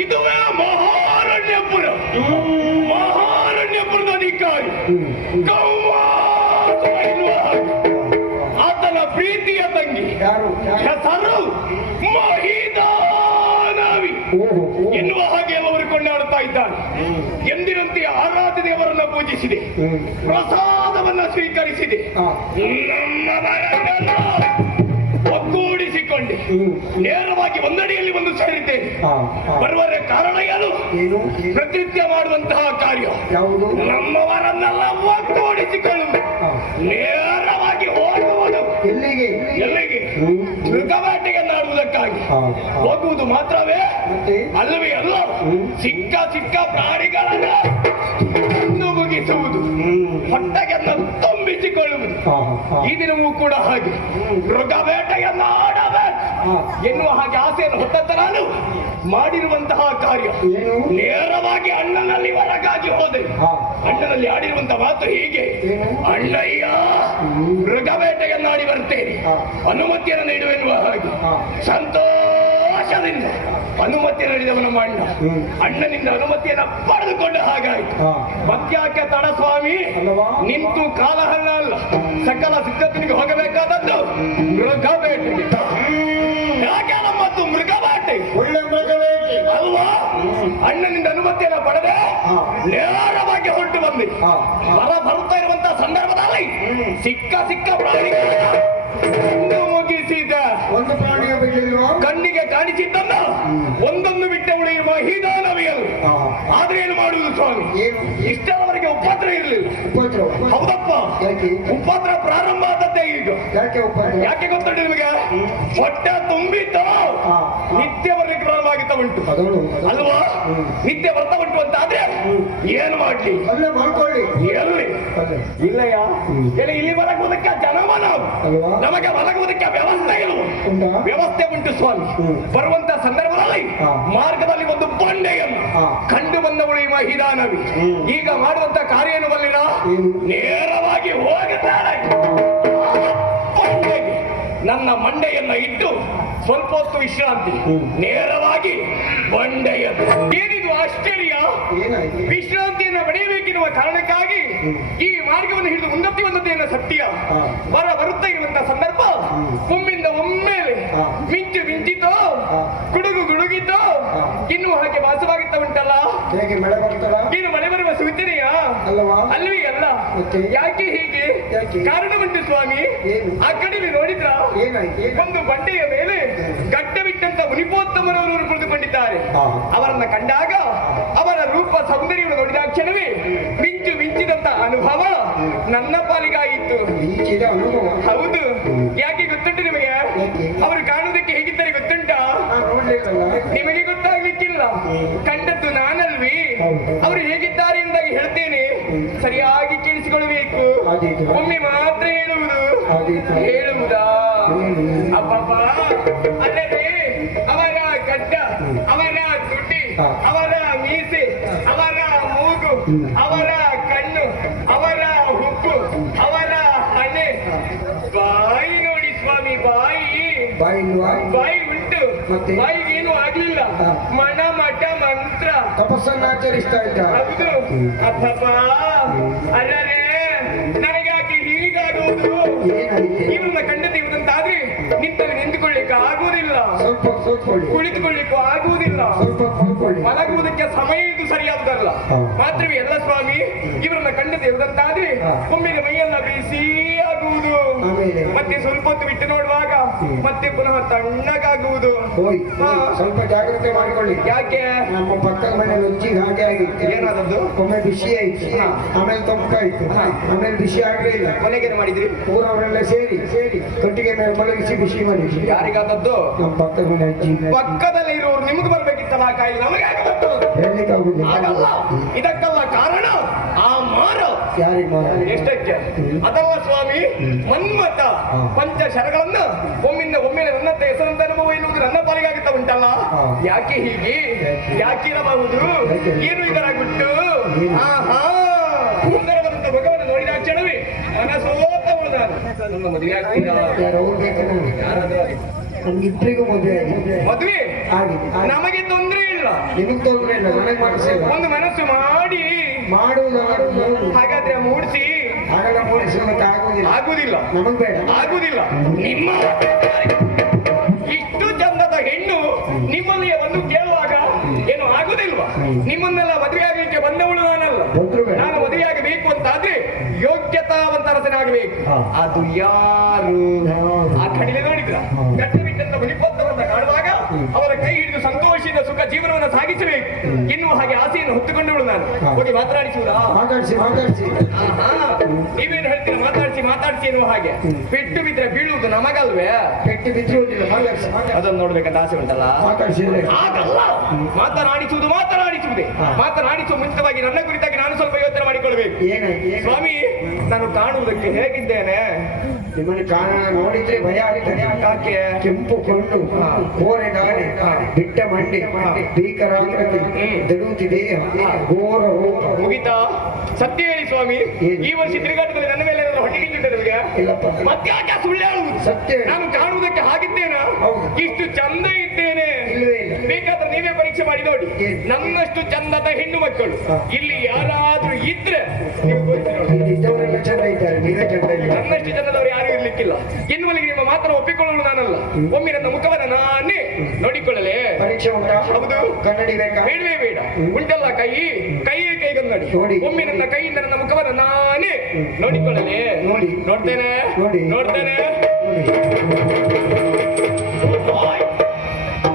ಇದುವೇ ಮಹಾರಣ್ಯಪುರ. ಮಹಾರಣ್ಯಪುರದ ಅಧಿಕಾರಿ. ಆತನ ಪ್ರೀತಿಯ ತಂಗಿ. ಹೆಸರು ಮಹಿದಾನವಿ. ಎನ್ನುವ ಹಾಗೆ ಅವರು ಕೊಂಡಾಡುತ್ತಾ ಇದ್ದಾನೆ ಎಂದಿನಂತೆ ಆರಾಧ್ಯ ದೇವರನ್ನ ಪೂಜಿಸಿದೆ. ಪ್ರಸಾದವನ್ನ ಸ್ವೀಕರಿಸಿದೆ. ನಮ್ಮ. ನೇರವಾಗಿ ಒಂದಡಿಯಲ್ಲಿ ಒಂದು ಸೇರಿದ್ದೇನೆ. ಬರುವರ ಕಾರಣ ಏನು? ಏನು? ಪ್ರತಿನಿತ್ಯ ಮಾಡುವಂತಹ ಕಾರ್ಯ. ಯಾವುದು? ನಮ್ಮವರನ್ನೆಲ್ಲ ಒಗ್ಗೂಡಿಸಿಕೊಳ್ಳುವುದು ಹಾ. ನೇರವಾಗಿ ಹೋಗುವುದು ಎಲ್ಲಿಗೆ? ಎಲ್ಲಿಗೆ? ನಾಡುವುದಕ್ಕಾಗಿ. ಹೋಗುವುದು ಮಾತ್ರವೇ? ಅಲ್ಲವೇ ಅಲ್ಲ. ಸಿಕ್ಕ ಸಿಕ್ಕ ಪ್ರಾಣಿಗಳನ್ನ ಮುಗಿಸುವುದು. ಹೊಟ್ಟೆಗೆ ಹೊಟ್ಟೆಗೆಲ್ಲ ತುಂಬಿಸಿಕೊಳ್ಳುವುದು. ಈ ದಿನವೂ ಕೂಡ ಹಾಗೆ. ಮೃಗ ಬೇಟೆಯನ್ನ ಆಡಬೇಕು ಹಾ. ಎನ್ನುವ ಹಾಗೆ ಆಸೆಯನ್ನು ಹೊತ್ತ ನಾನು ಮಾಡಿರುವಂತಹ ಕಾರ್ಯ. ನೇರವಾಗಿ ಅಣ್ಣನಲ್ಲಿ ಹೊರಗಾಗಿ ಹೋದೆ. ಅಣ್ಣನಲ್ಲಿ ಆಡಿರುವಂತಹ ಮಾತು ಹೀಗೆ. ಅಣ್ಣಯ್ಯ ಹ್ಮ್. ಮೃಗ ಬೇಟೆಯನ್ನಾಡಿ ಬರ್ತೇನೆ. ಅನುಮತಿಯನ್ನು ನೀಡುವೆನ್ನುವ ಹಾಗೆ. ಸಂತೋಷದಿಂದ ಅನುಮತಿ ನೀಡಿದವ ನಮ್ಮ ಅಣ್ಣ. ಅಣ್ಣನಿಂದ ಅನುಮತಿಯನ್ನ ಪಡೆದುಕೊಂಡ ಹಾಗಾಯ್ತು. ಮತ್ಯಾಕೆ ತಡ ಸ್ವಾಮಿ? ನಿಂತು ಕಾಲಹರಣ ಅಲ್ಲ. ಸಕಲ ಸಿದ್ಧತೆನಿಗೆ ಹೋಗಬೇಕಾದದ್ದು ಮೃಗ ಒಳ್ಳೆ ಅಲ್ವಾ? ಅಣ್ಣನಿಂದ ಅನುಮತಿಯನ್ನು ಪಡೆದೆ. ನೇರವಾಗಿ ಹೊರಟು ಬಂದೆ. ಬರ ಬರುತ್ತಾ ಇರುವಂತಹ ಸಂದರ್ಭದಲ್ಲಿ ಸಿಕ್ಕ ಸಿಕ್ಕ ಪ್ರಾಣಿಗಳನ್ನ ಮುಗಿಸಿದ. ಒಂದು ಪ್ರಾಣಿಯ ಕಣ್ಣಿಗೆ ಕಾಣಿಸಿದ್ದನ್ನ ಒಂದೊಂದು ಬಿಟ್ಟ ಉಳಿಯುವ ಹೀದಾನವಿಯಲು ಹಾ. ಆದ್ರೆ ಏನು ಮಾಡುವುದು ಸ್ವಾಮಿ? ಇಷ್ಟರವರೆಗೆ ಉಪದ್ರ ಇರಲಿಲ್ಲ. ಹೌದಪ್ಪ. ಉಪದ್ರ ಪ್ರಾರಂಭ ಯಾಕೆ ಉಪದ್ರವ ಯಾಕೆ ಗೊತ್ತುಂಟು ನಿಮಗೆ? ಹೊಟ್ಟೆ ತುಂಬಿತ್ತು. ನಿತ್ಯ ಬರ್ಲಿಕ್ಕೆ ಪ್ರಾರಂಭ ಉಂಟು. ಅಲ್ವಾ? ನಿತ್ಯ ಬರ್ತಾ ಉಂಟು ಅಂತ ಆದ್ರೆ ಏನು ಮಾಡ್ಲಿ? ಅಲ್ಲೇ ಮಾಡ್ಕೊಳ್ಳಿ ಎಲ್ಲಿ ಇಲ್ಲಯ್ಯ. ಇಲ್ಲಿ ಇಲ್ಲಿ ಮಲಗುವುದಕ್ಕೆ ಜನವ ನಾವು? ನಮಗೆ ಮಲಗುವುದಕ್ಕೆ ವ್ಯವಸ್ಥೆ ಇಲ್ಲ. ವ್ಯವಸ್ಥೆ ಉಂಟು ಸ್ವಾಮಿ. ಬರುವಂತ ಸಂದರ್ಭದಲ್ಲಿ ಮಾರ್ಗದಲ್ಲಿ ಒಂದು ಬಂಡೆಯನ್ನು. ಕಂಡು ಬಂದವಳು ಈ ಮಹಿದಾನವಿ. ಈಗ ಮಾಡುವಂತ ಕಾರ್ಯ ಏನು ಬಲ್ಲಿರ? ನೇರವಾಗಿ ಹೋಗುತ್ತಾರೆ. ನನ್ನ ಮಂಡೆಯನ್ನ ಇಟ್ಟು ಸ್ವಲ್ಪ ಹೊತ್ತು ವಿಶ್ರಾಂತಿ ನೇರವಾಗಿ ಬಂಡೆಯ ಏನಿದು ಆಶ್ಚರ್ಯ ವಿಶ್ರಾಂತಿಯನ್ನ ಪಡೆಯಬೇಕಿರುವ ಪಡೆಯಬೇಕೆನ್ನುವ ಕಾರಣಕ್ಕಾಗಿ ಈ ಮಾರ್ಗವನ್ನು ಹಿಡಿದು ಉನ್ನತಿ ಉನ್ನತಿಯನ್ನ ಸತ್ಯ. ಬರ ಬರುತ್ತಾ ಇರುವಂತಹ ಸಂದರ್ಭ. ಒಮ್ಮಿಂದ ಒಮ್ಮೆಲೆ. ಮಿಂಚು ಮಿಂಚಿತೋ. ಗುಡುಗು ಗುಡುಗಿತೋ. ಇನ್ನು ಹಾಗೆ ಭಾಸವಾಗುತ್ತಾ ಉಂಟಲ್ಲ ಏನು ಮಳೆ ಬರ್ತದ ನೀನು ಮಳೆ ಬರುವ ಸೂಚನೆಯಾ ಅಲ್ಲವಾ ಅಲ್ವೇ ಯಾಕೆ ಹೀಗೆ? ಯಾಕೆ? ಕಾರಣ ಉಂಟು ಸ್ವಾಮಿ ಏನು? ಆ ಕಡೆಯಲ್ಲಿ ನೋಡಿದ್ರ ಏನಾಯ್ತು? ಏನು? ಒಂದು ಬಂಡೆಯ ಮೇಲೆ ಗಡ್ಡ ಬಿಟ್ಟಂತ ಮುನಿಪೋತ್ತಮರವರು ಕುಳಿತುಕೊಂಡಿದ್ದಾರೆ. ಹಾ. ಅವರನ್ನ ಕಂಡಾಗ ಅವರ ರೂಪ ಸೌಂದರ್ಯವನ್ನು ನೋಡಿದಾಕ್ಷಣವೇ ಮಿಂಚು ಮಿಂಚಿದಂತ ಅನುಭವ ನನ್ನ ಪಾಲಿಗಾಯಿತು. ಅನುಭವ. ಹೌದು. ಯಾಕೆ ಗೊತ್ತುಂಟು ನಿಮಗೆ? ಯಾಕೆ? ಅವರು ಕಾಣುವುದಕ್ಕೆ ಹೇಗಿದ್ದಾರೆ ಗೊತ್ತುಂಟಾ? ನಾನು ನೋಡ್ಲಿಲ್ಲಲ್ಲ ನಿಮಗೆ ಗೊತ್ತಾಗ್ಲಿಕ್ಕಿಲ್ಲ. ಕಂಡದ್ದು ನಾನಲ್ವಿ? ಹೌದು. ಅವರು ಹೇಗಿದ್ದಾರೆ ಎಂದಾಗ ಹೇಳ್ತೇನೆ ಸರಿಯಾಗಿ ಕೇಳಿಸಿಕೊಳ್ಳಬೇಕು ಆದೀತು. ಒಮ್ಮೆ ಮಾತ್ರ ಹೇಳುವುದು. ಹೇಳುವುದಾ? ಹೇಳು. ಅಬ್ಬಬ್ಬ. ಅಲ್ಲದೆ ಅವರ ಗಡ್ಡ ಅವರ ತುಟಿ ಅವರ ಮೀಸೆ ಅವರ ಮೂಗು ಅವರ ಕಣ್ಣು ಅವರ ಹುಕ್ಕು ಅವರ ಹಣೆ. ಬಾಯಿ ನೋಡಿ ಸ್ವಾಮಿ ಬಾಯಿ. ಬಾಯಿ ಉಂಟು. ಬಾಯಿಗೇನು ಬಾಯಿಗೆ ಆಗ್ಲಿಲ್ಲ. ಮಣ ಮಠ ಮಂತ್ರ. ತಪಸ್ಸನ್ನ ಆಚರಿಸ್ತಾ ಇದ್ದ. ಹೌದು. ಅಪ್ಪಪ್ಪ ಅಲ್ಲರೇ ನನಗಾಕೆ ಹೀಗಾಗುವುದು. ಇವನ್ನ ಇವ್ರನ್ನ ಕುಳಿತುಕೊಳ್ಳಿಕ್ಕೂ ಆಗುವುದಿಲ್ಲ. ಸ್ವಲ್ಪ ಮಲಗುವುದಕ್ಕೆ ಸಮಯ ಇದು ಸರಿಯಾದಲ್ಲ. ಮಾತ್ರವೇ ಎಲ್ಲ ಸ್ವಾಮಿ ಇವರನ್ನ ಕಂಡದೆ ಇರದಂತಾದ್ರೆ. ಒಮ್ಮೆಗೆ ಮೈಯೆಲ್ಲ ಬಿಸಿ ಆಗುವುದು? ಮತ್ತೆ ಸ್ವಲ್ಪ ಹೊತ್ತು ಬಿಟ್ಟು ನೋಡುವಾಗ ಮತ್ತೆ ಪುನಃ ತಣ್ಣಗಾಗುವುದು. ಸ್ವಲ್ಪ ಜಾಗ್ರತೆ ಮಾಡಿಕೊಳ್ಳಿ. ಯಾಕೆ? ನಮ್ಮ ಪಕ್ಕದ ಮನೆ ನುಜ್ಜಿಗೆ ಹಾಗೆ ಆಗಿತ್ತು. ಏನಾದದ್ದು? ಒಮ್ಮೆ ಬಿಸಿ ಆಯ್ತು. ಆಮೇಲೆ ತಂಪಾಯ್ತು. ಹಾ. ಆಮೇಲೆ ಬಿಸಿ ಆಗಲಿಲ್ಲ ಕೊನೆಗೇನು ಮಾಡಿದ್ರಿ? ಊರವರೆಲ್ಲ ಸೇರಿ ಸೇರಿ ಕಟ್ಟಿಗೆ ಮೇಲೆ ಮಲಗಿಸಿ ಖುಷಿ ಮಲಗಿಸಿ. ಯಾರಿಗಾದದ್ದು? ನಮ್ಮ ಪಕ್ಕದ ಮನೆ ಅಜ್ಜಿ ಪಕ್ಕದಲ್ಲಿ ಇರೋರು ನಿಮ್ಗೆ ಬರ್ಬೇಕಿತ್ತಲ್ಲ ಕಾಯಿಲೆ? ನಮಗೆ ಆಗಬೇಕು ಆಗಲ್ಲ ಇದಕ್ಕೆಲ್ಲ ಕಾರಣ ಆ ಮಾರ. ಯಾರಿಗೆ ಎಷ್ಟಕ್ಕೆ? ಅದಲ್ಲ ಸ್ವಾಮಿ ಮನ್ಮತ. ಪಂಚ ಶರಗಳನ್ನ ಒಮ್ಮಿಂದ ಒಮ್ಮೆ ನನ್ನ ಹೆಸರಂತ ಅನುಭವ ಎನ್ನುವುದು ನನ್ನ ಪಾಲಿಗಾಗುತ್ತಾ ಉಂಟಲ್ಲ. ಯಾಕೆ ಹೀಗೆ? ಯಾಕೆ? ಯಾಕಿರಬಹುದು ಯಾಕೆ? ಏನು ಇದರ ಗುಟ್ಟು? ಹಾ ಆಹಾ. ಸುಂದರವಾದಂತ ನನ್ನ ಮದುವೆ ನಾನು? ನಮ್ಗಿಬ್ರಿಗೂ ಮದುವೆ ಆಗಿದೆ. ಮದುವೆ? ಆಗಿದೆ. ನಮಗೆ ತೊಂದ್ರೆ ಇಲ್ಲ. ನಿಮಗ್ ತೊಂದ್ರೆ ಇಲ್ಲ ನನಗೆ ಮಾಡಿಸಿಲ್ಲ ಒಂದು ಮನಸ್ಸು ಮಾಡಿ. ಮಾಡುವುದು ಮಾಡುವುದು ಹಾಗಾದ್ರೆ ಮೂಡಿಸಿ. ಹಾಗೆಲ್ಲ ಮೂಡಿಸಲಿಕ್ಕೆ ಆಗುವುದಿಲ್ಲ. ಆಗುದಿಲ್ಲ ನಮಗ್ ಬೇಡ. ಆಗುದಿಲ್ಲ ನಿಮ್ಮ ಇಷ್ಟು ಚಂದದ ಹೆಣ್ಣು ನಿಮ್ಮಲ್ಲಿ ಒಂದು ಕೇಳುವಾಗ ಏನು ಆಗುದಿಲ್ವಾ ನಿಮ್ಮನ್ನೆಲ್ಲ ಮದುವೆ ಆಗಲಿಕ್ಕೆ ಬಂದವಳು ನಾನಲ್ಲ ಬಂದ್ರು ಬೇಡ. ನಾನು ಮದುವೆ ಆಗಬೇಕು ಅಂತಾದ್ರೆ ಯೋಗ್ಯತಾವಂತರಸನಾಗಬೇಕು ಹಾ. ಅದು ಯಾರು? ಆ ಕಡಿಮೆ ನೋಡಿದ್ರ? ಕಾಣುವಾಗ ಅವರ ಕೈ ಹಿಡಿದು ಸಂತೋಷದ ಸುಖ ಜೀವನವನ್ನು ಸಾಗಿಸಬೇಕು. ಎನ್ನುವ ಹಾಗೆ ಆಸೆಯನ್ನು ಹೊತ್ತುಕೊಂಡವಳು ನಾನು. ಹೋಗಿ ಮಾತನಾಡಿಸುವುದಾ ಮಾತಾಡಿಸಿ ಮಾತಾಡಿಸಿ. ನೀವೇನು ಹೇಳ್ತೀರಾ? ಮಾತಾಡಿಸಿ ಮಾತಾಡಿಸಿ ಎನ್ನುವ ಹಾಗೆ. ಪೆಟ್ಟು ಬಿದ್ರೆ ಬೀಳುವುದು ನಮಗಲ್ವೇ? ಅದನ್ನು ನೋಡ್ಬೇಕಂತ ಆಸೆ ಉಂಟಲ್ಲ? ಮಾತನಾಡಿಸುವುದು ಮಾತನಾಡಿಸುವುದೇ. ಮಾತನಾಡಿಸುವ ಮುಂಚಿತವಾಗಿ ನನ್ನ ಕುರಿತಾಗಿ ನಾನು ಸ್ವಲ್ಪ ಯೋಚನೆ ಮಾಡಿಕೊಳ್ಬೇಕು? ಸ್ವಾಮಿ ನಾನು ಕಾಣುವುದಕ್ಕೆ ಹೇಗಿದ್ದೇನೆ? ನಿಮ್ಮನ್ನು ಕಾರಣ ನೋಡಿದ್ರೆ ಭಯ ಆಗ್ತದೆ ಯಾಕೆ? ಕೆಂಪು ಕೊಂಡು. ಕೋರೆ ನಾಳೆ. ಬಿಟ್ಟ ಮಂಡಿ ಭೀಕರ ಭೀಕರಾಕೃತಿ. ದೇಹ ಘೋರ ರೂಪ. ಮುಗಿತಾ? ಸತ್ಯ ಹೇಳಿ ಸ್ವಾಮಿ? ಈ ವರ್ಷ ತಿರುಗಾಟದಲ್ಲಿ ನನ್ನ ಮೇಲೆ ಏನಾದ್ರು ನಿಮಗೆ? ಸುಳ್ಳು ಸತ್ಯ. ನಾನು ಕಾಣುವುದಕ್ಕೆ ಹಾಗಿದ್ದೇನಾ? ಇಷ್ಟು ಚಂದ ಇದ್ದೇನೆ. ಬೇಕಾದ್ರೆ ನೀವೇ ಪರೀಕ್ಷೆ ಮಾಡಿ ನೋಡಿ? ನನ್ನಷ್ಟು ಚಂದದ ಹೆಣ್ಣು ಮಕ್ಕಳು. ಇಲ್ಲಿ ಯಾರಾದ್ರೂ ಇದ್ರೆ ನನ್ನಷ್ಟು ಚಂದದವರು ಯಾರು ಇರ್ಲಿಕ್ಕಿಲ್ಲ. ಇನ್ವರೆಗೆ ನಿಮ್ಮ ಮಾತ್ರ ಒಪ್ಪಿಕೊಳ್ಳಲು ನಾನಲ್ಲ. ಒಮ್ಮೆ ನನ್ನ ಮುಖವನ್ನು ನಾನೇ ನೋಡಿಕೊಳ್ಳಲೇ ಉಂಟಾ? ಹೌದು. ಕನ್ನಡಿ ಬೇಕಾ? ಬೇಡವೇ ಬೇಡ ಉಂಟಲ್ಲ ಕೈ. ಕೈಯೇ ಕೈಗನ್ನಡಿ ನೋಡಿ. ಒಮ್ಮೆ ನನ್ನ ಕೈಯಿಂದ ನನ್ನ ಮುಖವನ್ನು ನಾನೇ ನೋಡಿಕೊಳ್ಳಲಿ. ನೋಡಿ. ನೋಡ್ತೇನೆ. ನೋಡಿ. ನೋಡ್ತೇನೆ.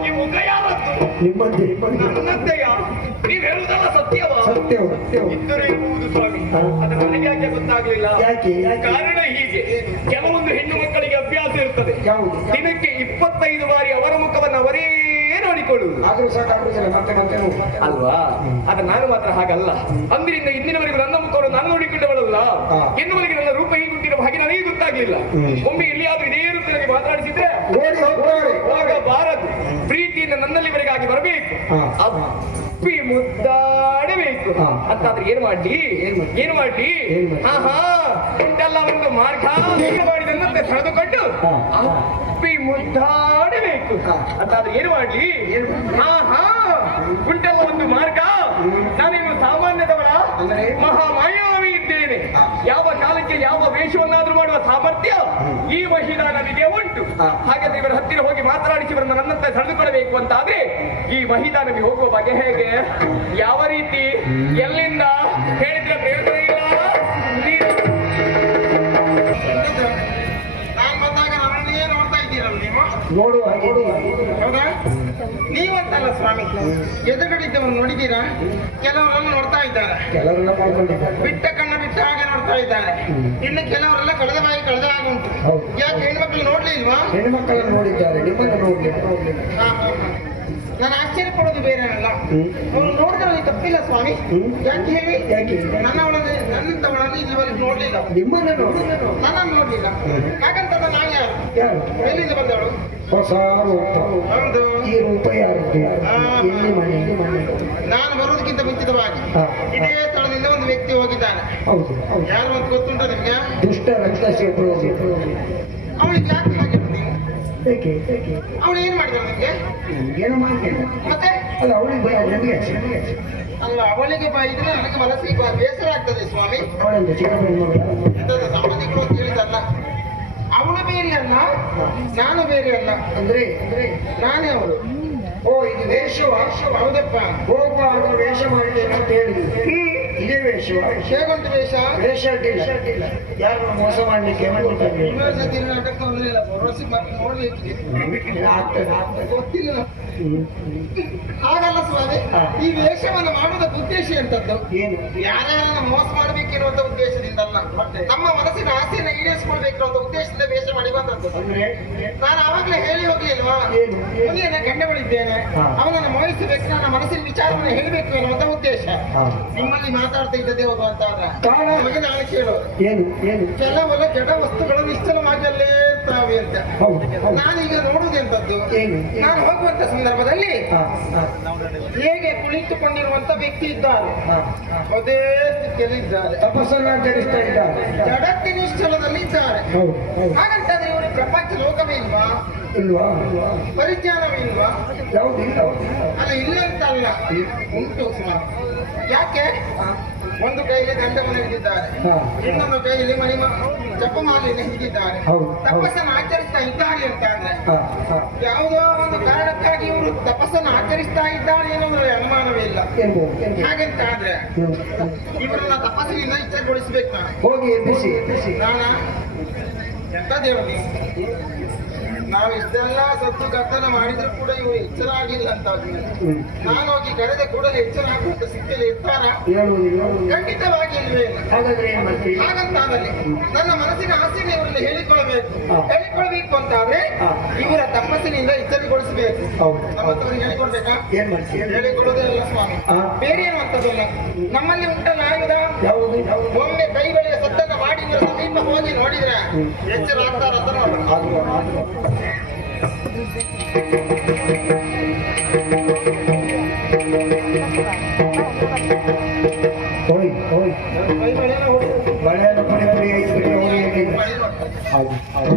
ಈ ಮುಖ ಯಾವತ್ತು? ನಿಮ್ಮಂತೆ ನಿಮ್ಮಂತೆ. ನನ್ನಂತೆಯ ನೀವು ಹೇಳುವುದಲ್ಲ ಸತ್ಯವಾ? ಸತ್ಯವ? ಸತ್ಯವು? ಇದ್ದರೂ ಇರುವುದು ಸ್ವಾಮಿ. ಅದು ನನಗೆ ಯಾಕೆ ಗೊತ್ತಾಗ್ಲಿಲ್ಲ? ಯಾಕೆ? ಕಾರಣ ಹೀಗೆ. ಕೆಲವೊಂದು ಹೆಣ್ಣು ಮಕ್ಕಳಿಗೆ ಅಭ್ಯಾಸ ಇರ್ತದೆ. ದಿನಕ್ಕೆ ಇಪ್ಪತ್ತೈದು ಬಾರಿ ಅವರ ಮುಖವನ್ನು ಅವರೇ ನೋಡಿಕೊಳ್ಳುವುದು ಆದ್ರೂ ಸಾಕಾಗುದಿಲ್ಲ ಮತ್ತೆ ಮತ್ತೆ ಅಲ್ವಾ? ಆದ್ರೆ ನಾನು ಮಾತ್ರ ಹಾಗಲ್ಲ. ಅಂದಿನಿಂದ ಇಂದಿನವರೆಗೂ ನನ್ನ ಮುಖವನ್ನು ನಾನು ನೋಡಿಕೊಂಡವಳಲ್ಲ. ಎನ್ನುವರೆಗೆ ನನ್ನ ರೂಪ ಹೀಗುಂಟಿರುವ ಹಾಗೆ ನನಗೆ ಗೊತ್ತಾಗ್ಲಿಲ್ಲ. ಒಮ್ಮೆ ಎಲ್ಲಿಯಾದ್ರೂ ಇದೇ ರೂಪದಲ್ಲಿ ಮಾತನಾಡಿಸಿದ್ರೆ ಹೋಗಬಾರದು ಪ್ರೀತಿಯಿಂದ ನನ್ನಲ್ಲಿವರೆಗಾಗಿ ಬರಬೇಕು. ಅಪ್ಪಿ ಮುದ್ದಾಡಬೇಕು. ಹಾ. ಅಂತಾದ್ರೆ ಏನ್ ಮಾಡ್ಲಿ? ಏನ್ ಮಾಡ್ಲಿ? ಹಾ ಹಾ. ಒಂದು ಮಾರ್ಗ. ಮಾಡಿದಂತೆ ಸೆಳೆದುಕೊಂಡು. ಅಪ್ಪಿ ಮುದ್ದಾಡಬೇಕು. ಅಂತಾದ್ರೆ ಏನು ಮಾಡ್ಲಿ? ಹಾ ಹಾ. ಕುಂಟೆಲ್ಲ ಒಂದು ಮಾರ್ಗ. ನಾನೇನು ಸಾಮಾನ್ಯದವಳ ಅಂದ್ರೆ? ಮಹಾ ಮಾಯಾವಿ ಇದ್ದೇನೆ ಹಾ. ಯಾವ ಕಾಲಕ್ಕೆ ಯಾವ ವೇಷವನ್ನಾದ್ರೂ ಮಾಡುವ ಸಾಮರ್ಥ್ಯ ಈ ಮಹಿಳಾ ನನಗೆ ಉಂಟು ಹಾಗಾದ್ರೆ ಇವರ ಹತ್ತಿರ ಹೋಗಿ ಮಾತನಾಡಿಸಿ ಇವರನ್ನು ನನ್ನಂತ ಸೆಳೆದುಕೊಳ್ಳಬೇಕು ಅಂತ ಆದ್ರೆ ಈ ಮಹಿಳಾ ನಮಗೆ ಹೋಗುವ ಬಗೆ ಹೇಗೆ? ಯಾವ ರೀತಿ? ಎಲ್ಲಿಂದ? ಹೇಳಿದ್ರೆ ಪ್ರಯೋಜನ ಇಲ್ಲ. ನೋಡುವ ನೀವಂತಲ್ಲ ಸ್ವಾಮಿ. ಎದುರುಗಡೆ ಇದ್ದವರು ನೋಡಿದ್ದೀರಾ ಕೆಲವರೆಲ್ಲ ನೋಡ್ತಾ ಇದ್ದಾರೆ. ಕೆಲವರೆಲ್ಲ ಮಾಡ್ಕೊಂಡಿದ್ದಾರೆ. ಬಿಟ್ಟ ಕಣ್ಣ ಬಿಟ್ಟ ಹಾಗೆ ನೋಡ್ತಾ ಇದ್ದಾರೆ. ಇನ್ನು ಕೆಲವರೆಲ್ಲ ಕಳೆದ ಬಾಯಿ ಕಳೆದ ಹಾಗೆ ಉಂಟು. ಯಾಕೆ ಹೆಣ್ಮಕ್ಳು ನೋಡ್ಲಿಲ್ವಾ ಹೆಣ್ಮಕ್ಳನ್ನ ನೋಡಿದ್ದಾರೆ. ನಿಮ್ಮನ್ನು. ನಾನು ಆಶ್ಚರ್ಯ ಪಡೋದು ಬೇರೆ ಅಲ್ಲ. ಅವ್ರು ನೋಡಿದ್ರೆ ತಪ್ಪಿಲ್ಲ ಸ್ವಾಮಿ. ಯಾಕೆ ಹೇಳಿ? ಯಾಕೆ? ನನ್ನವಳನ್ನು ನನ್ನಂತವಳನ್ನು ಇಲ್ಲಿವರೆಗೆ ನೋಡ್ಲಿಲ್ಲ. ನಿಮ್ಮನ್ನ ನೋಡಿಲ್ಲ ನನ್ನನ್ನು ನೋಡ್ಲಿಲ್ಲ. ಯಾಕಂತ ನಾನು ಯಾರು? ಯಾರು? ಎಲ್ಲಿಂದ ಬಂದವಳು? ಹೊಸ ರೂಪ ಈ ರೂಪ ಯಾರು ಹಾ. ಎಲ್ಲಿ ಮನೆ. ಮನೆ ನಾನು ಬರೋದಕ್ಕಿಂತ ಮುಂಚಿತವಾಗಿ. ಇದೇ ಸ್ಥಳದಿಂದ ಒಂದು ವ್ಯಕ್ತಿ ಹೋಗಿದ್ದಾನೆ. ಹೌದು ಯಾರು ಅಂತ ಗೊತ್ತುಂಟ ನಿಮ್ಗೆ? ದುಷ್ಟ ರಕ್ಷಿಸಿ ಅವಳಿಗೆ ಯಾಕೆ ಹಾಗೆ ಏಕೆ ಅವಳು ಏನ್ ಮಾಡಿದ್ರು ನಿಮ್ಗೆ? ಏನು ಮಾಡ್ತೇನೆ ಮತ್ತೆ? ಅಲ್ಲ ಅವಳಿಗೆ ಭಯ ನನಗೆ. ಅಲ್ಲ ಅವಳಿಗೆ ಬೈದ್ರೆ ನನಗೆ ಮನಸ್ಸಿಗೆ ಬೇಸರ ಆಗ್ತದೆ ಸ್ವಾಮಿ. ಅವಳೆಂದು ಚಿಕ್ಕ ಬೇರೆ ಅಲ್ಲ? ನಾನು ಬೇರೆ ಅಲ್ಲ. ಅಂದ್ರೆ ಅಂದ್ರೆ ನಾನೇ ಅವರು. ಓ ಇದು ವೇಷವ? ಹೌದಪ್ಪ. ಹೋಗುವ ಅದು ವೇಷ ಮಾಡಿದ್ದೇನೆ ಅಂತ ಹೇಳಿದ್ರು ಇದೇ ವೇಷವ? ಹೇಗಂತ ವೇಷ? ವೇಷ ಯಾರು ಮೋಸ ಮಾಡ್ಲಿಕ್ಕೆ ನೋಡ್ಲಿಕ್ಕೆ ಗೊತ್ತಿಲ್ಲ. ಹಾಗಲ್ಲ ಸ್ವಾಮಿ ಈ ವೇಷವನ್ನು ಮಾಡುವುದಕ್ಕೆ ಉದ್ದೇಶ ಎಂತದ್ದು? ಯಾರ್ಯಾರನ್ನ ಮೋಸ ಮಾಡಬೇಕಿರುವಂತ ಉದ್ದೇಶದಿಂದಲ್ಲ. ನಮ್ಮ ಮನಸ್ಸಿನ ಆಸೆಯನ್ನ ಈಡೇರಿಸಿಕೊಳ್ಬೇಕಿರುವಂತ ಉದ್ದೇಶದಿಂದ ವೇಷ ಮಾಡಿ ಬಂದದ್ದು. ನಾನು ಆವಾಗಲೇ ಹೇಳಿ ಹೋಗ್ಲಿಲ್ವಾ? ಏನು? ಮುನಿಯನ್ನ ಅವನನ್ನ ಮೋಹಿಸಬೇಕು ನನ್ನ ಮನಸ್ಸಿನ ವಿಚಾರವನ್ನು ಹೇಳಬೇಕು ಎನ್ನುವಂತ ಉದ್ದೇಶ. ನಿಮ್ಮಲ್ಲಿ ಮಾತಾಡ್ತಾ ಇದ್ದದೇ ಹೌದು ಅಂತ ನಾನು ಕೇಳು. ಕೆಲವೆಲ್ಲ ಜಡ ವಸ್ತುಗಳು ನಿಶ್ಚಲವಾಗಿ ಅಲ್ಲೇ ಇರ್ತಾವೆ ಅಂತ. ನಾನೀಗ ನೋಡುವುದೆಂತದ್ದು? ನಾನು ಹೋಗುವಂತ ಸಂದರ್ಭದಲ್ಲಿ ಹೇಗೆ ಕುಳಿತುಕೊಂಡಿರುವಂತ ವ್ಯಕ್ತಿ ಇದ್ದಾರೆ. ಅದೇ ಸ್ಥಿತಿಯಲ್ಲಿ ಇದ್ದಾರೆ ತಪಸ್ಸನ್ನು ಆಚರಿಸ್ತಾ ಇದ್ದಾರೆ ಹಾಗಂತಾದ್ರೆ ಇವರು ಪ್ರಪಂಚ ಲೋಕವೇ ಇಲ್ವಾ? ಪರಿಜ್ಞಾನವಿಲ್ವಾ ಅಲ್ಲ ಇಲ್ಲ ಅಂತ ಅಲ್ಲ ಉಂಟು ಯಾಕೆ? ಒಂದು ಕೈಯಲ್ಲಿ ದಂಡವನ್ನು ಹಿಡಿದಿದ್ದಾರೆ. ಇನ್ನೊಂದು ಕೈಯಲ್ಲಿ ಮಹಿಮ ಜಪಮಾಲೆಯನ್ನು ಹಿಡಿದಿದ್ದಾರೆ. ತಪಸ್ಸನ್ನು ಆಚರಿಸ್ತಾ ಇದ್ದಾರೆ ಅಂತ ಅಂದ್ರೆ ಯಾವುದೋ ಒಂದು ಕಾರಣಕ್ಕಾಗಿ ಇವರು ತಪಸ್ಸನ್ನು ಆಚರಿಸ್ತಾ ಇದ್ದಾರೆ ಅನ್ನೋದ್ರ ಅನುಮಾನವೇ ಇಲ್ಲ. ಹಾಗೆಂತ ಆದ್ರೆ. ಇವರನ್ನ ತಪಸ್ಸಿನಿಂದ ಇಚ್ಛೆಗೊಳಿಸ್ಬೇಕು ನಾನು. ಹೋಗಿ ಎಬ್ಬಿಸಿ ನಾನ ಎಂತ ದೇವರು ನೀವು ಇಷ್ಟೆಲ್ಲ ಸತ್ತು ಕರ್ತನ ಮಾಡಿದ್ರು ಕೂಡ ಇವರು ಎಚ್ಚರ ಆಗಿಲ್ಲ ಅಂತ. ನಾನು ಹೋಗಿ ಕರೆದ ಕೂಡಲೇ ಎಚ್ಚರ ಆಗುವಂತ ಸ್ಥಿತಿಯಲ್ಲಿ ಇರ್ತಾರ? ಖಂಡಿತವಾಗಿ ಇಲ್ವೇ ಹಾಗಂತಾದಲ್ಲಿ ನನ್ನ ಮನಸ್ಸಿನ ಆಸೆಯನ್ನು ಇವರಲ್ಲಿ ಹೇಳಿಕೊಳ್ಬೇಕು. ಹೇಳಿಕೊಳ್ಬೇಕು ಅಂತ ಆದ್ರೆ. ಇವರ ತಪಸ್ಸಿನಿಂದ ಎಚ್ಚರಿಗೊಳಿಸಬೇಕು. ನಮ್ಮ ಹೇಳಿಕೊಡ್ಬೇಕಾ? ಏನ್ ಮಾಡ್ತೀವಿ ಹೇಳಿಕೊಡೋದೇ ಸ್ವಾಮಿ. ಬೇರೆ ಬೇರೆ ಅಂತದಲ್ಲ. ನಮ್ಮಲ್ಲಿ ಉಂಟಲ್ಲ ಆಯುಧ? ಒಮ್ಮೆ ಕೈ ಬಳಿಯ ಹೋಗಿ ನೋಡಿದ್ರೆ. ಎಚ್ಚರ ಕೈ ಬಳೆಯನ್ನು ಪುಡಿ ಪುಡಿ ಐದು ಬಿಟ್ಟು ಹೋಗಿ ಹೌದು ಹೌದು.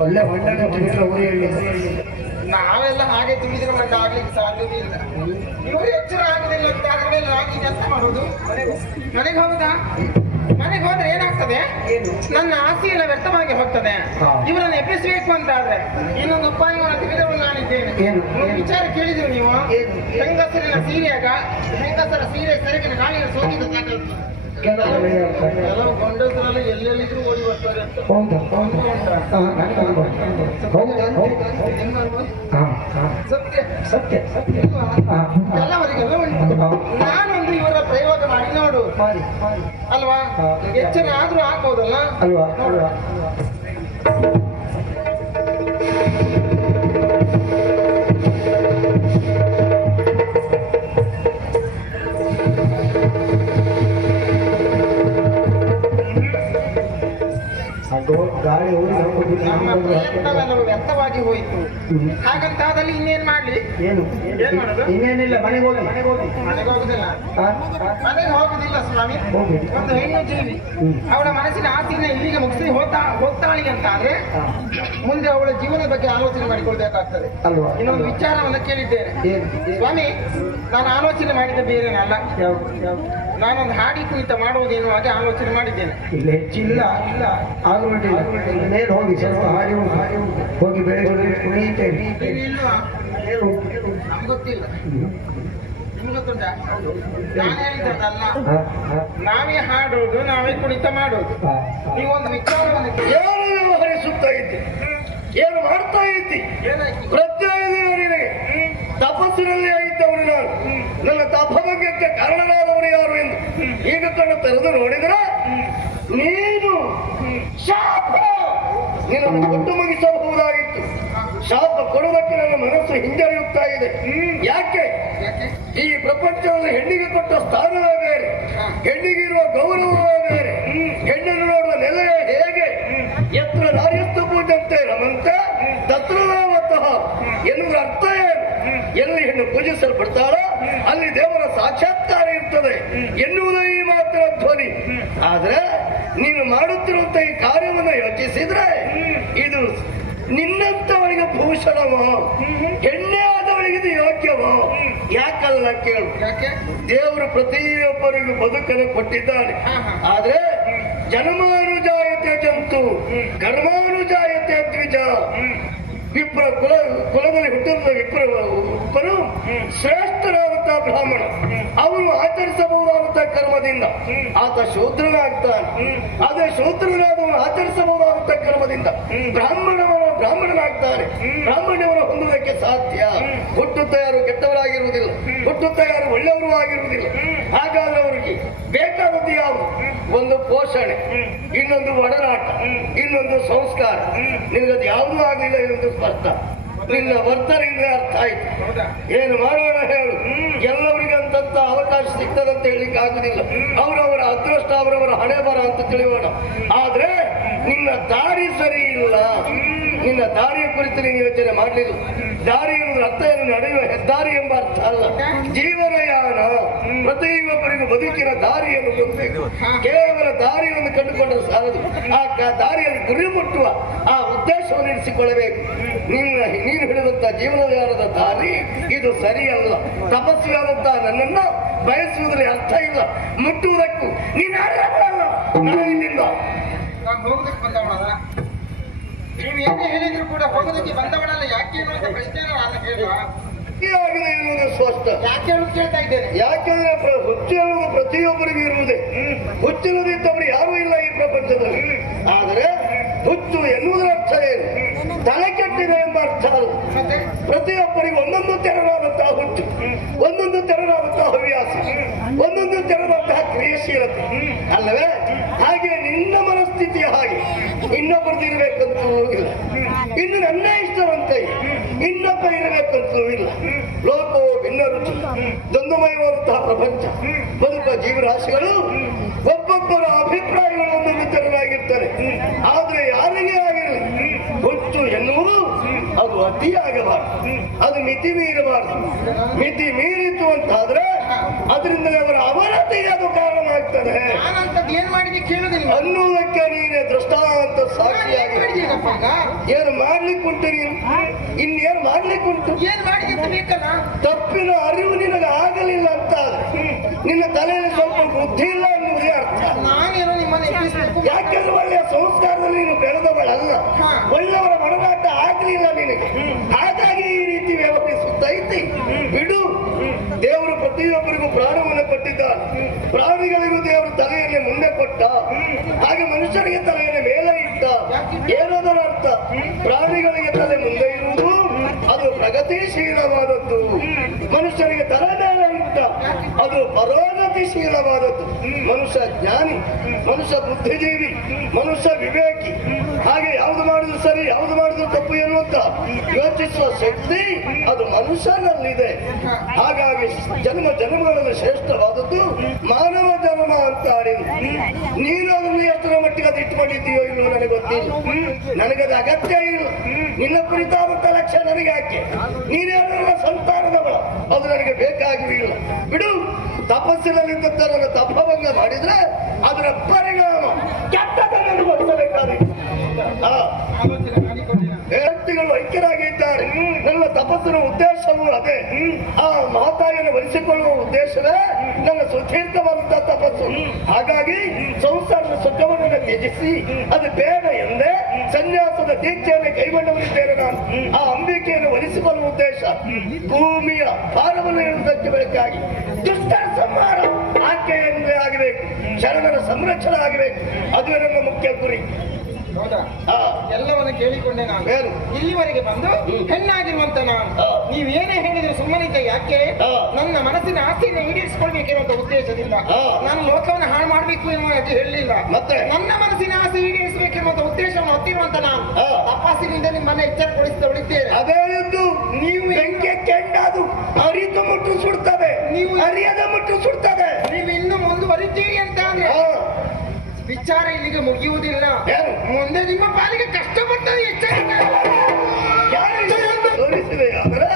ಒಳ್ಳೆ ಹೊಂಡ ಮನುಷ್ಯರ ಊರಿಯಲ್ಲಿ ನಾವೆಲ್ಲ ಹಾಗೆ ತುಂಬಿದ್ರೆ ಮತ್ತೆ ಆಗ್ಲಿಕ್ಕೆ ಸಾಧ್ಯವೇ ಇಲ್ಲ. ಇವರು ಎಚ್ಚರ ಆಗುದಿಲ್ಲ ಅಂತ ಆದ್ರೆ ಆಗಿ ಕೆಲಸ ಮಾಡೋದು ಮನೆಗೆ ಹೋಗುದಾ? ಮನೆಗೆ ಹೋದ್ರೆ ಏನಾಗ್ತದೆ? ಏನು? ನನ್ನ ಆಸೆ ಎಲ್ಲ ವ್ಯರ್ಥವಾಗಿ ಹೋಗ್ತದೆ. ಇವರನ್ನ ಎಬ್ಬಿಸಬೇಕು ಅಂತ ಆದ್ರೆ ಇನ್ನೊಂದು ಉಪಾಯವನ್ನು ತಿಳಿದವಳು ನಾನಿದ್ದೇನೆ. ವಿಚಾರ ಕೇಳಿದ್ರು ನೀವು? ಹೆಂಗಸರಿನ ಸೀರೆಯಾಗ ಹೆಂಗಸರ ಸೀರೆ ಸೆರಗಿನ ಗಾಳಿಯ ಸೋಗಿದ ಸಾಕಲ್ತು ಹೇಳ್ತಾರೆ ಕೆಲವು ಗಂಡಸರೆಲ್ಲ ಎಲ್ಲೆಲ್ಲಿದ್ರು ಓಡಿ ಬರ್ತಾರೆ ಅಂತ ಹೌದಾ ಒಂದು ಸತ್ಯ ಸತ್ಯ ಸತ್ಯ ಕೆಲವರಿಗೆಲ್ಲ ಉಂಟು. ನಾನೊಂದು ಇವರ ಪ್ರಯೋಗ ಮಾಡಿ ನೋಡು ಮಾಡಿ ಅಲ್ವಾ. ಎಚ್ಚರ ಆದ್ರೂ ಆಗ್ಬೋದಲ್ಲ ಅಲ್ವಾ ಅಲ್ವಾ ನಮ್ಮ ಪ್ರಯತ್ನವೆಲ್ಲವೂ ವ್ಯರ್ಥವಾಗಿ ಹೋಯಿತು. ಹಾಗಂತಾದಲ್ಲಿ ಇನ್ನೇನ್ ಮಾಡ್ಲಿ? ಏನು? ಏನ್ ಮಾಡೋದು? ಇನ್ನೇನಿಲ್ಲ ಮನೆಗೆ ಹೋಗಿ. ಮನೆಗೆ ಹೋಗಿ. ಮನೆಗೆ ಹೋಗುದಿಲ್ಲ? ಮನೆಗೆ ಹೋಗುದಿಲ್ಲ ಸ್ವಾಮಿ. ಒಂದು ಹೆಣ್ಣು ಜೀವಿ. ಅವಳ ಮನಸ್ಸಿನ ಆಸೆಯನ್ನ ಇಲ್ಲಿಗೆ ಮುಗಿಸಿ ಹೋಗ್ತಾ ಹೋಗ್ತಾಳಿ ಅಂತ ಆದ್ರೆ ಮುಂದೆ ಅವಳ ಜೀವನದ ಬಗ್ಗೆ ಆಲೋಚನೆ ಮಾಡಿಕೊಳ್ಬೇಕಾಗ್ತದೆ. ಅಲ್ವಾ? ಇನ್ನೊಂದು ವಿಚಾರವನ್ನು ಕೇಳಿದ್ದೇನೆ? ಸ್ವಾಮಿ ನಾನು ಆಲೋಚನೆ ಮಾಡಿದ ಯಾವ್ದು? ಯಾವ್ದು? ನಾನೊಂದು ಹಾಡಿ ಕುಣಿತ ಮಾಡುವುದೇನು ಹಾಗೆ ಆಲೋಚನೆ ಮಾಡಿದ್ದೇನೆ. ಇಲ್ಲ ಹೆಚ್ಚಿಲ್ಲ ಇಲ್ಲ. ಆಗುವಂಟಿಲ್ಲ ಮೇಲೆ ಹೋಗಿ ಸ್ವಲ್ಪ ಹಾಡಿ ಹಾಡಿ ಹೋಗಿ ಬೆಳಗ್ಗೆ ಕುಣಿಯುತ್ತೇನೆ? ನಮ್ಗೆ ಗೊತ್ತಿಲ್ಲ. ನಾವೇ ಹಾಡೋದು ನಾವೇ ಕುಣಿತ ಮಾಡೋದು. ನೀವೊಂದು ವಿಚಾರವನ್ನು. ಏನು ಹೊರಿಸುತ್ತಾ ಇದ್ದಿ? ಏನು ಮಾಡ್ತಾ ಇದ್ದಿ? ಪ್ರತಿಯೊಂದು ಪ್ರತ್ಯೇಕ ತಪಸ್ಸಿನಲ್ಲಿ ಆಗಿದ್ದವರು ನಾನು. ನನ್ನ ತಪಭಂಗಕ್ಕೆ ಎಂದು ಈಗ ಕಣ್ಣು ತೆರೆದು ನೋಡಿದ್ರೆ ನೀನು ಶಾಪ. ನಿನ್ನನ್ನು ಕೊಟ್ಟು ಮುಗಿಸಬಹುದಾಗಿತ್ತು. ಶಾಪ ಕೊಡುವುದಕ್ಕೆ ನನ್ನ ಮನಸ್ಸು ಹಿಂಜರಿಯುತ್ತಾ ಇದೆ. ಯಾಕೆ? ಈ ಪ್ರಪಂಚದಲ್ಲಿ ಹೆಣ್ಣಿಗೆ ಕೊಟ್ಟ ಸ್ಥಾನವೇ ಬೇರೆ. ಹೆಣ್ಣಿಗಿರುವ ಗೌರವವೇ ಬೇರೆ. ಹೆಣ್ಣನ್ನು ನೋಡುವ ನೆಲೆಯ ಹೇಗೆ? ಎತ್ತರ ನಾರಿಯಸ್ತು ಪೂಜಂತೆ ರಮಂತೆ ತತ್ರ ಎನ್ನುವ ಅರ್ಥ ಏನು? ಎಲ್ಲಿ ಹೆಣ್ಣು ಪೂಜಿಸಲ್ಪಡ್ತಾಳೋ ಅಲ್ಲಿ ದೇವರ ಸಾಕ್ಷಾತ್ಕಾರ ಇರ್ತದೆ ಎನ್ನುವುದೇ ಈ ಮಾತ್ರ ಧ್ವನಿ. ಆದ್ರೆ ನೀನು ಮಾಡುತ್ತಿರುವಂತ ಈ ಕಾರ್ಯವನ್ನು ಯೋಚಿಸಿದ್ರೆ ಇದು ನಿನ್ನಂತವರಿಗೆ ಭೂಷಣವೋ ಹೆಣ್ಣೆ ಆದವಳಿಗೆ ಇದು ಯೋಗ್ಯವೋ? ಯಾಕಲ್ಲ ಕೇಳು. ಯಾಕೆ? ದೇವರು ಪ್ರತಿಯೊಬ್ಬರಿಗೂ ಬದುಕನ್ನು ಕೊಟ್ಟಿದ್ದಾನೆ. ಆದರೆ ಜನ್ಮಾನುಜಾಯತೆ ಜಂತು ಕರ್ಮಾನುಜಾಯತೆ ದ್ವಿಜ. ವಿಪ್ರ ಕುಲ ಕುಲದಲ್ಲಿ ಹುಟ್ಟಿದ ವಿಪ್ರ ವಿಪ್ರನು ಶ್ರೇಷ್ಠನಾದಂತಹ ಬ್ರಾಹ್ಮಣ. ಅವನು ಆಚರಿಸಬಹುದಾದಂತ ಕರ್ಮದಿಂದ. ಆತ ಶೂದ್ರನಾಗ್ತಾನೆ. ಅದೇ ಶೂದ್ರನಾದವನು ಆಚರಿಸಬಹುದಾದಂತ ಕರ್ಮದಿಂದ. ಬ್ರಾಹ್ಮಣವನ ಬ್ರಾಹ್ಮಣನಾಗ್ತಾನೆ. ಬ್ರಾಹ್ಮಣ್ಯವನ್ನು ಹೊಂದುವುದಕ್ಕೆ ಸಾಧ್ಯ. ಹುಟ್ಟುತ್ತ ಯಾರು ಕೆಟ್ಟವರಾಗಿರುವುದಿಲ್ಲ. ಹುಟ್ಟುತ್ತ ಯಾರು ಒಳ್ಳೆಯವರು ಆಗಿರುವುದಿಲ್ಲ. ಹಾಗಾದ್ರೆ ಅವರಿಗೆ ಬೇಕಾದದ್ದು ಯಾವುದು? ಒಂದು ಪೋಷಣೆ, ಇನ್ನೊಂದು ಒಡನಾಟ, ಇನ್ನೊಂದು ಸಂಸ್ಕಾರ. ನಿನಗದು ಯಾವುದೂ ಆಗಲಿಲ್ಲ ಇನ್ನೊಂದು ಸ್ಪಷ್ಟ. ನಿನ್ನ ವರ್ತನೆಯಿಂದ ಅರ್ಥ ಆಯ್ತು. ಏನು ಮಾಡೋಣ ಹೇಳು. ಎಲ್ಲವರಿಗೆ ಅಂತ ಅವಕಾಶ ಸಿಗ್ತದಂತ ಹೇಳಿಕ್ ಆಗುದಿಲ್ಲ. ಅವರವರ ಅದೃಷ್ಟ ಅವರವರ ಹಣೆ ಬರ ಅಂತ ತಿಳಿಯೋಣ. ಆದ್ರೆ ನಿನ್ನ ದಾರಿ ಸರಿ ಇಲ್ಲ. ನಿನ್ನ ದಾರಿಯ ಕುರಿತು ನೀನು ಯೋಚನೆ ಮಾಡಲಿಲ್ಲ. ದಾರಿ ಎನ್ನುವುದು ಅರ್ಥ ಏನು? ನಡೆಯುವ ಹೆದ್ದಾರಿ ಎಂಬ ಅರ್ಥ ಅಲ್ಲ. ಜೀವನಯಾನ ಪ್ರತಿಯೊಬ್ಬರಿಗೂ ಬದುಕಿನ ದಾರಿಯನ್ನು ಗೊತ್ತಬೇಕು ಕೇವಲ ದಾರಿಯನ್ನು ಕಂಡುಕೊಂಡರೆ ಸಾಲದು. ಆ ದಾರಿಯನ್ನು ದಾರಿಯಲ್ಲಿ ಗುರಿ ಮುಟ್ಟುವ ಆ ಉದ್ದೇಶವನ್ನು ಇರಿಸಿಕೊಳ್ಳಬೇಕು. ನಿನ್ನ ನೀನು ಹಿಡಿದಂತ ಜೀವನಯಾನದ ದಾರಿ ಇದು ಸರಿಯಲ್ಲ. ತಪಸ್ವಿಯಾದಂತಹ ನನ್ನನ್ನು ಬಯಸುವುದರಲ್ಲಿ ಅರ್ಥ ಇಲ್ಲ. ಮುಟ್ಟುವುದಕ್ಕೂ ನೀನು ಅರ್ಹಳಲ್ಲ. ನಾನು ಇಲ್ಲಿಂದ ನೀವು ಏನು ಹೇಳಿದ್ರು ಕೂಡ ಹೋಗೋದಕ್ಕೆ ಬಂದವಳಲ್ಲ ಯಾಕೆ ಅನ್ನುವಂತ ಪ್ರಶ್ನೆ ನಾನು ಆಗಿದೆ ಎನ್ನುವುದು ಸ್ಪಷ್ಟ. ಯಾಕೆ ಅಂತ ಕೇಳ್ತಾ ಇದ್ದೇನೆ? ಯಾಕೆಂದ್ರೆ ಪ್ರ- ಹುಚ್ಚು ಎನ್ನುವುದು ಪ್ರತಿಯೊಬ್ಬರಿಗೂ ಇರುವುದೇ. ಹುಚ್ಚಿಲ್ಲದಿದ್ದವರು ಯಾರೂ ಇಲ್ಲ ಈ ಪ್ರಪಂಚದಲ್ಲಿ. ಆದರೆ ಹುಚ್ಚು ಎನ್ನುವುದರ ಅರ್ಥ ಏನು? ತಲೆ ಕೆಟ್ಟಿದೆ ಎಂಬ ಅರ್ಥ ಅಲ್ಲ ಮತ್ತೆ? ಪ್ರತಿಯೊಬ್ಬರಿಗೂ ಒಂದೊಂದು ತೆರನಾದಂತಹ ಹುಚ್ಚು ಒಂದೊಂದು ತೆರನಾದಂತಹ ಹವ್ಯಾಸ ಒಂದೊಂದು ತೆರನಾದಂತಹ ಕ್ರಿಯಾಶೀಲತೆ ಅಲ್ಲವೇ? ಹಾಗೆ ನಿನ್ನ ಮನಸ್ಥಿತಿಯ ಹಾಗೆ. ಇನ್ನೊಬ್ಬರದ್ದು ಇರಬೇಕಂತೂ ಇಲ್ಲ. ಇನ್ನು ನನ್ನ ಇಷ್ಟವಂತೆ ಇನ್ನೊಬ್ಬ ಇರಬೇಕಂತೂ ಇಲ್ಲ. ಲೋಕವು ಭಿನ್ನ ರುಚಿ ದ್ವಂದ್ವಮಯವಾದಂತಹ ಪ್ರಪಂಚ. ಬದುಕುವ ಜೀವರಾಶಿಗಳು, ಒಬ್ಬೊಬ್ಬರ ಅಭಿಪ್ರಾಯಗಳನ್ನು ವಿತರಣಾಗಿರ್ತಾರೆ ಆದ್ರೆ ಯಾರಿಗೆ ಆಗಿರಲಿ? ಹುಚ್ಚು ಎನ್ನುವುದು ಅದು ಅತಿಯಾಗಬಾರದು. ಅದು ಮಿತಿ ಮೀರಬಾರದು. ಮಿತಿ ಮೀರಿತು ಅಂತಾದ್ರೆ ಅದರಿಂದಲೇ ಅವರ ಅವನತಿಗೆ ಅದು ಕಾರಣ ಆಗ್ತದೆ ನಾನಂತದ್ದು ಏನ್ ಮಾಡಿದಿ ಕೇಳುದಿಲ್ಲ. ಅನ್ನುವುದಕ್ಕೆ ನೀನೇ ದೃಷ್ಟಾಂತ ಸಾಕ್ಷಿಯಾಗಿ. ಮಾಡಿದ್ದೀನಪ್ಪ ಈಗ? ಏನು ಮಾಡ್ಲಿಕ್ಕುಂಟು ನೀನು? ಇನ್ನೇನು ಮಾಡ್ಲಿಕ್ಕುಂಟು ಏನ್ ಬೇಕಲ್ಲ. ತಪ್ಪಿನ ಅರಿವು ನಿನಗೆ ಆಗಲಿಲ್ಲ ಅಂತ. ನಿನ್ನ ತಲೆಯಲ್ಲಿ ಸ್ವಲ್ಪ ಬುದ್ಧಿ ಇಲ್ಲ ಎನ್ನುವುದೇ ಅರ್ಥ. ಯಾಕೆಂದ್ರೆ ಒಳ್ಳೆಯ ಸಂಸ್ಕಾರದಲ್ಲಿ ನೀನು ಬೆಳೆದವಳಲ್ಲ ಒಳ್ಳೆಯವರ ಮನದಾಟ ಆಗ್ಲಿಲ್ಲ ನಿನಗೆ. ಹಾಗಾಗಿ ಈ ರೀತಿ ವ್ಯವಹರಿಸುತ್ತೈತಿ. ಬಿಡು. ದೇವರು ಪ್ರತಿಯೊಬ್ಬರಿಗೂ ಪ್ರಾಣವನ್ನು ಕೊಟ್ಟಿದ್ದ. ಪ್ರಾಣಿಗಳಿಗೂ ದೇವರು ತಲೆಯಲ್ಲಿ ಮುಂದೆ ಕೊಟ್ಟ. ಹಾಗೆ ಮನುಷ್ಯರಿಗೆ ತಲೆಯನ್ನು ಮೇಲೆ ಇಟ್ಟ. ಏನದರ ಅರ್ಥ? ಪ್ರಾಣಿಗಳಿಗೆ ತಲೆ ಮುಂದೆ ಇರುವುದು ಅದು ಪ್ರಗತಿಶೀಲವಾದದ್ದು. ಮನುಷ್ಯರಿಗೆ ತಲೆ ಮೇಲೆ ಇಟ್ಟ ಅದು ಪರೋಗತಿಶೀಲವಾದದ್ದು ಮನುಷ್ಯ ಜ್ಞಾನಿ, ಮನುಷ್ಯ ಬುದ್ಧಿಜೀವಿ, ಮನುಷ್ಯ ವಿವೇಕಿ. ಹಾಗೆ ಯಾವ್ದು ಮಾಡಿದ್ರು ಸರಿ, ಯಾವ್ದು ಮಾಡಿದ್ರು ತಪ್ಪು ಎನ್ನುವಂತ ಯೋಚಿಸುವ ಶಕ್ತಿ ಅದು ಮನುಷ್ಯನಲ್ಲಿದೆ ಹಾಗಾಗಿ ಜನ್ಮ ಜನ್ಮಗಳಲ್ಲಿ ಶ್ರೇಷ್ಠವಾದದ್ದು ಮಾನವ ಜನ್ಮ ಅಂತ ನೀನು ಅದನ್ನು ಎಷ್ಟರ ಮಟ್ಟಿಗೆ ಅದು ಇಟ್ಕೊಂಡಿದ್ದೀಯೋ ಇಲ್ಲ ನನಗೆ ಗೊತ್ತಿಲ್ಲ. ನನಗದು ಅಗತ್ಯ ಇಲ್ಲ. ನಿನ್ನ ಕುರಿತಾದಂತ ಲಕ್ಷ್ಯ ನನಗೆ ಯಾಕೆ? ನೀನೇನಲ್ಲ ಸಂತಾನದವಳ. ಅದು ನನಗೆ ಬೇಕಾಗಿಲ್ಲ ಬಿಡು. ತಪಸ್ಸಿನಲ್ಲಿದ್ದಂತ ನನ್ನ ತಪಭಂಗ ಮಾಡಿದ್ರೆ ಅದರ ಪರಿಣಾಮ ಕೆಟ್ಟದನ್ನು ಅನುಭವಿಸಬೇಕಾದ್ರೆ ಮಾಡಿಕೊಂಡಿಲ್ಲ ಐಕ್ಯರಾಗಿದ್ದಾರೆ. ನನ್ನ ತಪಸ್ಸಿನ ಉದ್ದೇಶವೂ ಅದೇ. ಆ ಮಾತಾಯನ್ನು ವಹಿಸಿಕೊಳ್ಳುವ ಉದ್ದೇಶವೇ ನನ್ನ ಸುತೀರ್ಥವಾದಂತಹ ತಪಸ್ಸು. ಹಾಗಾಗಿ ಸಂಸಾರದ ಸುಖವನ್ನು ತ್ಯಜಿಸಿ, ಅದು ಬೇಡ ಎಂದೇ ಸನ್ಯಾಸದ ದೀಕ್ಷೆಯನ್ನು ಕೈಗೊಂಡವರಿದ್ದೇನೆ ನಾನು. ಆ ಅಂಬಿಕೆಯನ್ನು ವಹಿಸಿಕೊಳ್ಳುವ ಉದ್ದೇಶ. ಭೂಮಿಯ ಭಾರವನ್ನು ಹೇಳುವುದಕ್ಕೆ ಬೆಳಕಾಗಿ. ದುಷ್ಟ ಸಂಹಾರ ಆಕೆಯೇ ಆಗಬೇಕು. ಶರಣರ ಸಂರಕ್ಷಣೆ ಆಗಬೇಕು. ಅದು ನನ್ನ ಮುಖ್ಯ ಗುರಿ. ಹೌದಾ? ಎಲ್ಲವನ್ನು ಕೇಳಿಕೊಂಡೆ ನಾನು? ಇಲ್ಲಿವರೆಗೆ ಬಂದು ಹೆಣ್ಣಾಗಿರುವಂತ ನಾನು. ನೀವು ಏನೇ ಹೇಳಿದ್ರು ಸುಮ್ಮನಿದ್ದ ಯಾಕೆ. ನನ್ನ ಮನಸ್ಸಿನ ಆಸ್ತಿಯನ್ನು ಈಡೇರಿಸಿಕೊಳ್ಬೇಕಿರುವಂತ ಉದ್ದೇಶದಿಂದ. ನಾನು ಲೋಕವನ್ನು ಹಾಳು ಮಾಡಬೇಕು ಎನ್ನುವ ಹೇಳಲಿಲ್ಲ. ಮತ್ತೆ? ನನ್ನ ಮನಸ್ಸಿನ ಆಸೆ ಈಡೇರಿಸಬೇಕೆನ್ನುವಂತ ಉದ್ದೇಶವನ್ನು ಹೊತ್ತಿರುವಂತ ನಾನು. ತಪಾಸಿನಿಂದ ನಿಮ್ಮನ್ನ ಎಚ್ಚರಗೊಳಿಸಿದವಳಿದ್ದೇನೆ. ಅದೇ ಎಂದು ನೀವು ಹೆಂಗೆ ಕೆಂಡದು ಅರಿತು ಮುಟ್ಟು ಸುಡ್ತವೆ ನೀವು- ಅರಿಯದ ಮುಟ್ಟು ಸುಡ್ತದೆ. ನೀವು ಇನ್ನು ಮುಂದುವರಿತೀರಿ ಅಂತ ಅಂದ್ರೆ ವಿಚಾರ ಇಲ್ಲಿಗೆ ಮುಗಿಯುವುದಿಲ್ಲ? ಮುಂದೆ ನಿಮ್ಮ ಪಾಲಿಗೆ ಯಾರು ಇದನ್ನು ತೋರಿಸಿದೆ ಆದರೆ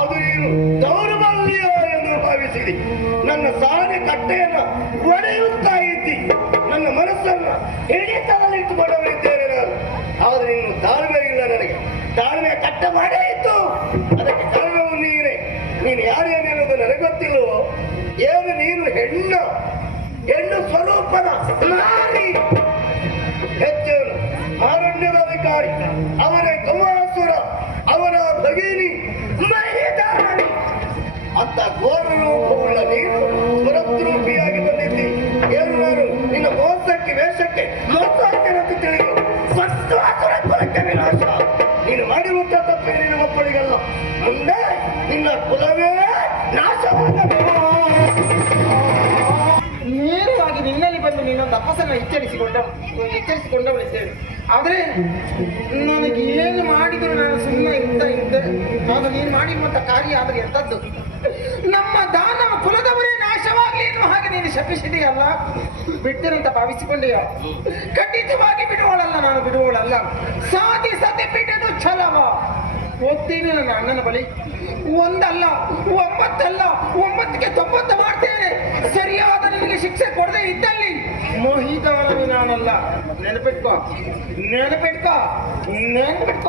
ಅದು ನೀನು ದೌರ್ಬಲ್ಯ ಎಂದು ಭಾವಿಸಿದೆ. ನನ್ನ ಸಾರಿ ಕಟ್ಟೆಯನ್ನು ಒಡೆಯುತ್ತಾ ಇದ್ದಿ. ನನ್ನ ಮನಸ್ಸನ್ನು ಹಿಡಿತದಲ್ಲಿಟ್ಟುಕೊಂಡವರಿದ್ದೇನೆ ನಾನು. ಆದರೆ ನೀನು ತಾಳ್ಮೆ ಇಲ್ಲ ನನಗೆ. ತಾಳ್ಮೆ ಕಟ್ಟ ಮಾಡೇ ಇತ್ತು. ಅದಕ್ಕೆ ಕಾರಣವು ನೀನೇ. ನೀನು ಯಾರೇನೆನ್ನೋದು ನನಗೆ ಗೊತ್ತಿಲ್ಲವೋ? ಏನು ನೀನು ಹೆಣ್ಣು? ಹೆಣ್ಣು ಸ್ವರೂಪದ ನಾರಿ. ಹೆಚ್ಚು ಆರಣ್ಯದ ಅಧಿಕಾರಿ ಅವರ ಕಮಲಾಸುರ ಅವನ ಭಗಿನಿ ಅಂತ ಘೋರ ರೂಪವುಳ್ಳ ನೀನು ಸ್ವರದ್ರೂಪಿಯಾಗಿ ಬಂದಿದ್ದಿ. ಏನು ನಾನು ನಿನ್ನ ಮೋಸಕ್ಕೆ ವೇಷಕ್ಕೆ ಮೋಸಾಗ್ತೇನಂತ ತಿಳಿದು ಕುಲಕ್ಕೆ ವಿನಾಶ. ನೀನು ಮಾಡಿರುವಂತ ತಪ್ಪೇ ನಿನ್ನ ಮಕ್ಕಳಿಗಲ್ಲ ಮುಂದೆ ನಿನ್ನ ಕುಲವೇ ನಾಶವಾಗಬೇಕು ತಪಸ್ಸನ್ನು ಎಚ್ಚರಿಸಿಕೊಂಡ ಎಚ್ಚರಿಸಿಕೊಂಡವಳಿದ್ದೇವೆ ಆದರೆ, ನನಗೆ ಏನು ಮಾಡಿದ್ರು ನಾನು ಸುಮ್ಮನೆ ಇರ್ತಾ ಇದ್ದೆ. ಅದು ನೀನು ಮಾಡಿರುವಂತ ಕಾರ್ಯ ಆದರೆ ಎಂಥದ್ದು? ನಮ್ಮ ದಾನ ಕುಲದವರೇ ನಾಶವಾಗಲಿ ಎನ್ನುವ ಹಾಗೆ ನೀನು ಶಪಿಸಿದೆಯಲ್ಲ ಬಿಟ್ಟಿರಂತ ಭಾವಿಸಿಕೊಂಡೆಯ? ಖಂಡಿತವಾಗಿ ಬಿಡುವಳಲ್ಲ, ನಾನು ಬಿಡುವಳಲ್ಲ. ಸಾಧಿ ಸತಿ ಬಿಡದು ಛಲವ. ಹೋಗ್ತೀನಿ ನನ್ನ ಅಣ್ಣನ ಬಳಿ. ಒಂದಲ್ಲ, ಒಂಬತ್ತಲ್ಲ ಒಂಬತ್ತಿಗೆ ತೊಂಬತ್ತು ಮಾಡ್ತೇನೆ. ಸರಿಯಾದ ನಿನಗೆ ಶಿಕ್ಷೆ ಕೊಡದೆ ಇದ್ದಲ್ಲಿ ಮೋಹಿತವರವಿ ನಾನಲ್ಲ. ನೆನಪಿಟ್ಕೋ. ನೆನಪಿಟ್ಕೋ. ನೆನಪಿಟ್ಕೋ.